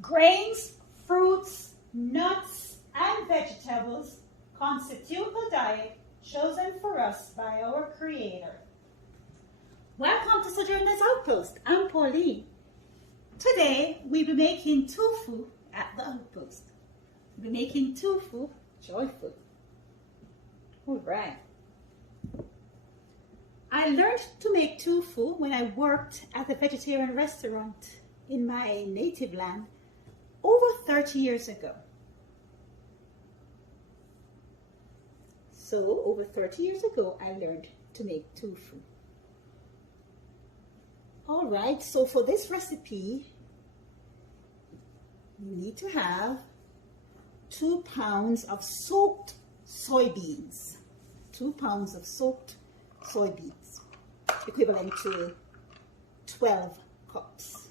Grains, fruits, nuts, and vegetables constitute the diet chosen for us by our Creator. Welcome to Sojourner's Outpost. I'm Pauline. Today we'll be making tofu at the outpost. We'll be making tofu joyful. Alright. I learned to make tofu when I worked at a vegetarian restaurant in my native land over 30 years ago. So over 30 years ago, I learned to make tofu. All right, so for this recipe, you need to have 2 pounds of soaked soybeans. 2 pounds of soaked soybeans, equivalent to 12 cups.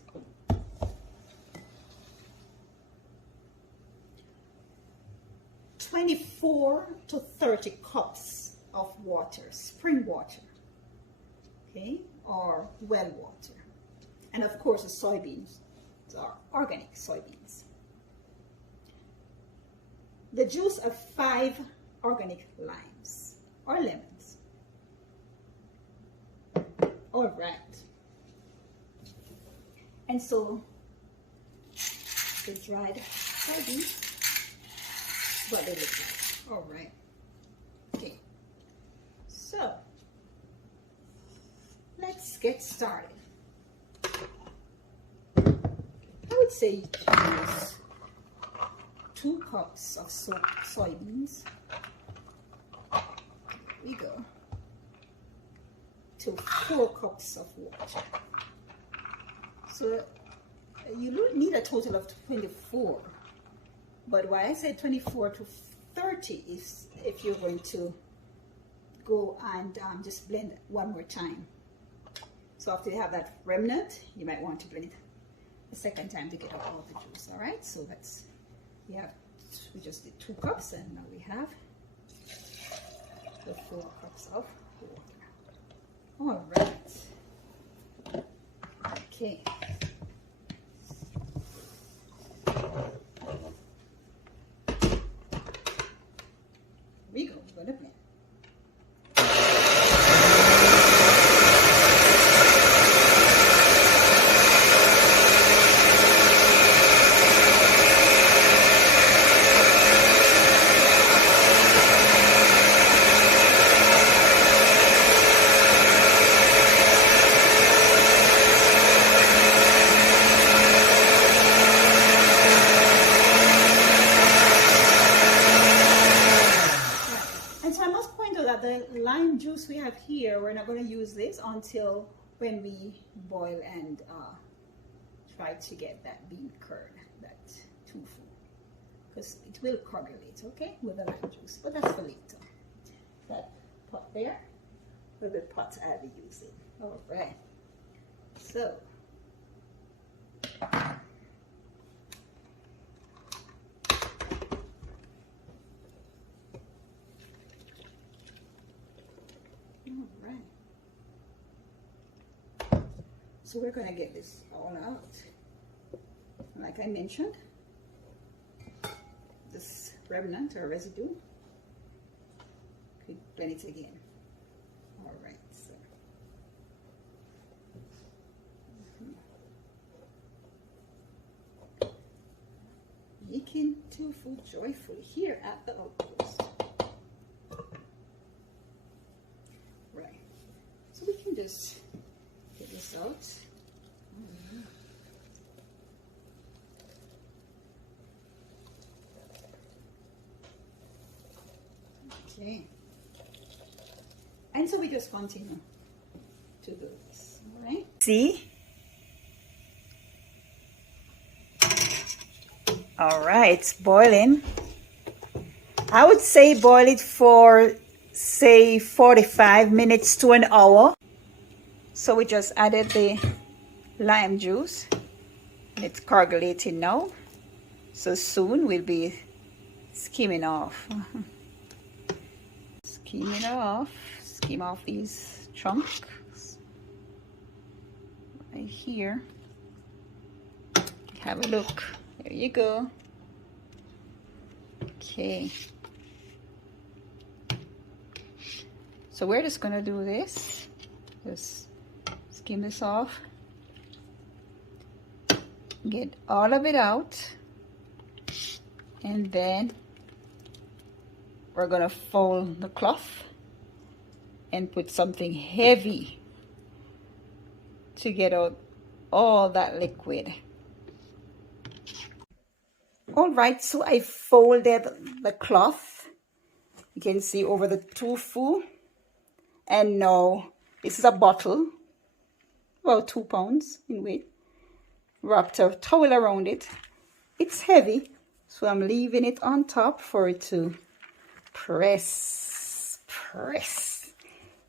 24 to 30 cups of water, spring water, okay, or well water. And of course, the soybeans are organic soybeans. The juice of 5 organic limes or lemons. All right. And so the dried soybeans, what they look like. All right. Okay. So let's get started. I would say use 2 cups of soaked soybeans. Here we go. To 4 cups of water. So you need a total of 24. But why I said 24 to 30 is if you're going to go and just blend it one more time. So after you have that remnant, you might want to blend it a second time to get out all the juice. All right, so we just did 2 cups, and now we have the 4 cups of water. All right. Okay. We go. We're gonna blend. The lime juice we have here, we're not going to use this until when we boil and try to get that bean curd, that tofu, because it will coagulate, okay, with the lime juice, but that's for later. That pot there, with the pot I'll be using. All right, so so we're going to get this all out. Like I mentioned, this remnant or residue, could blend it again. All right, so. Making tofu joyful here at the outpost. Right, so we can just get this out. Okay. And so we just continue to do this. All right. See? All right, it's boiling. I would say boil it for, say, 45 minutes to an hour. So we just added the lime juice. It's coagulating now. So soon we'll be skimming off. Skim off these chunks right here. Have a look. There you go. Okay. So we're just gonna do this. Just skim this off. Get all of it out. And then we're gonna fold the cloth and put something heavy to get out all that liquid. All right, so I folded the cloth, you can see, over the tofu, and now this is a bottle, about 2 pounds in weight, wrapped a towel around it. It's heavy, so I'm leaving it on top for it to press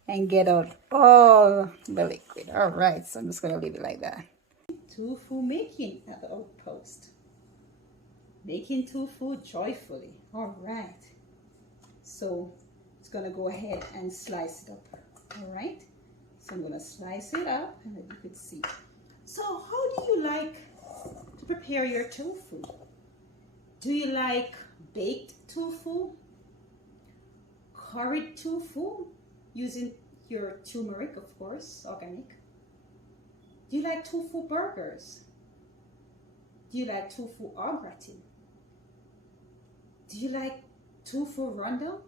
and get out all the liquid. All right, so I'm just gonna leave it like that. Tofu making at the outpost. Making tofu joyfully. All right. So it's gonna go ahead and slice it up. All right. So I'm gonna slice it up, and you could see. So how do you like to prepare your tofu? Do you like baked tofu? Curried tofu? Using your turmeric, of course, organic. Do you like tofu burgers? Do you like tofu au gratin? Do you like tofu rondelle?